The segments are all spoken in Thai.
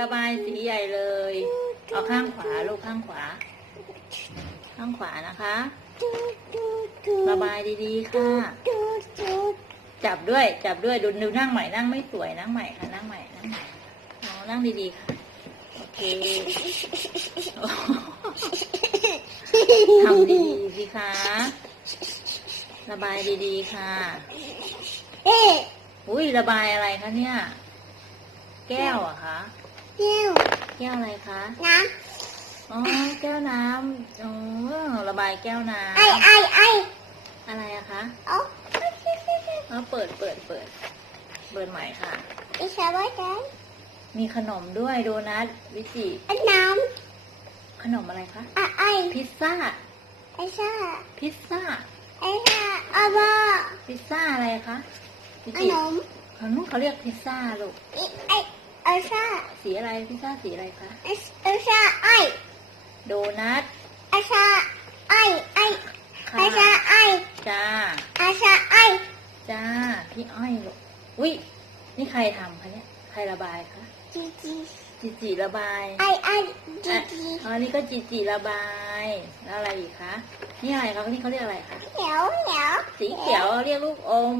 ระบายสีใหญ่เลย เอาข้างขวาลูกข้างขวา ข้างขวานะคะ ระบายดีๆค่ะ จับด้วยจับด้วยดูดูนั่งใหม่นั่งไม่สวยนั่งใหม่ค่ะนั่งใหม่นั่งใหม่อ๋อนั่งดีๆค่ะโอเคทำดีๆสิคะระบายดีๆค่ะอุ้ยระบายอะไรคะเนี่ย แก้วอะคะ เที่ยวแก้วอะไรคะนะอ๋อ แก้วน้ำอ๋อระบายแก้วน้ไอไอไอำอะไรอะคะเอาอ๋อเปิดเปิดเปิด เปิดใหม่ค่ะ อีสาวใจมีขนมด้วยโดนัทวิจิ อันน้ขนมอะไรคะำไอไอพิซซ่า ไอซ่าพิซซ่า ไอซ่าอาบ้าพิซซ่าอะไรคะวิขจินมของนู้นเขาเรียกพิซซ่าลูกไอไอ ไอซ่าสีอะไรพิซซ่าสีอะไรคะไอไอซ่าไอโดนัทไอซ่าไอไอค่ะไอซ่าไอจ้าไอซ่าไอจ้าพี่อ้อยลูกอุ้ยนี่ใครทำคะเนี่ยใครระบายคะจีจีจิจิระบายไอไอจีจีอ๋อนี่ก็จิจิระบายแล้วอะไรอีกคะนี่อะไรคะนี่เขาเรียกอะไรคะเหนียวเหนียวสีเขียวเรียกลูกอม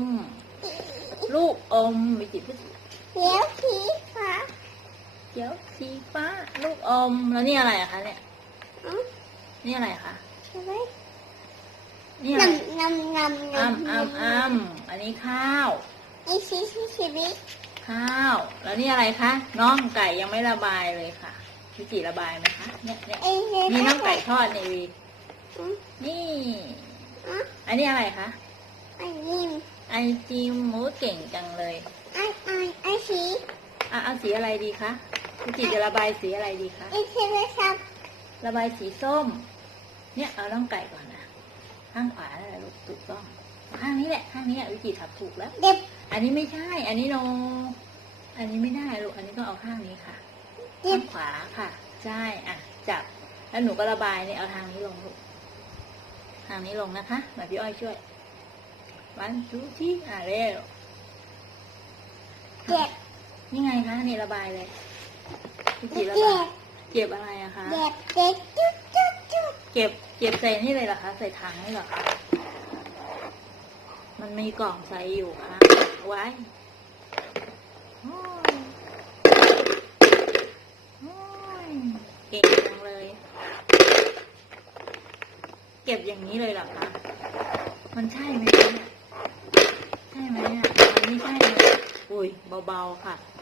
ลูกอมวิจิพูดเหนียวสีฟ้าเขียว สีฟ้าลูกอม แล้วนี่อะไรอะคะเนี่ยอืมนี่อะไรคะใช่ไหมนี่อะไรนำนำนำอ้ำอ้ำอ้ำอันนี้ข้าวอีซีซีชีวิตข้าว แล้วนี่อะไรคะน้องไก่ยังไม่ระบายเลยค่ะวิจิระบายไหมคะเนี่ยเนี่ยไอ้เจ๊มีน้องไก่ทอดนี่วีอืมนี่อืมอันนี้อะไรคะไอ้ยิ้มไอจิมหมูเก่งจังเลยไอ้ไอ้ไอ้สีอะเอาสีอะไรดีคะ วิจิจะระบายสีอะไรดีคะไอ้เทเลซับ ระบายสีส้ม เนี่ยเอาน้องไก่ก่อนนะข้างขวานั่นแหละลูกถูกต้องข้างนี้แหละข้างนี้แหละวิจิทับถูกแล้วเด็บอันนี้ไม่ใช่ อันนี้โนอันนี้ไม่ได้ลูกอันนี้ต้องเอาข้างนี้ค่ะเด็ข้าบงขวาค่ะ ใช่อะจับแล้วหนูก็ระบายเนี่ยเอาทางนี้ลงลูกทางนี้ลงนะคะมาพี่อ้อยช่วยวันทูที่อะเร็วเด็บนี่ไงคะนี่ระบายเลยพี่จี เด็ระบบายเก็บอะไรอะคะเด็บเด็บจุ๊บจุ๊บจุ๊บเก็บเก็บใส่นี่เลยเหรอคะ ใส่ถังนี่เหรอคะมันมีกล่องใส่อยู่ค่ะไว้โอ้ยโอ้ยเก่งจังเลย เก็บอย่างนี้เลยเหรอคะ มันใช่ไหมคะเนี่ยใช่ไหมอะมันไม่ใช่เลยอุ้ยเบาๆค่ะอุ้ย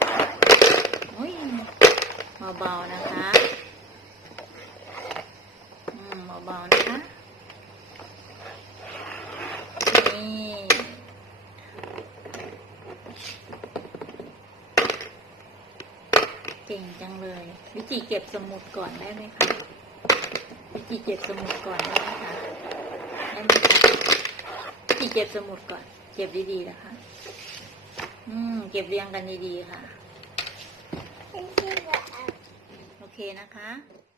เบาๆนะคะอืมเบาๆนะคะนี่เก่งจังเลย วิจิเก็บสมุดก่อนได้ไหมคะวิจิเก็บสมุดก่อนได้ไหมคะได้ไหมคะวิจิเก็บสมุดก่อน เก็บดีๆนะคะ อืม เก็บเรียงกันดีๆค่ะ เป็นชื่อแบบโอเคนะคะ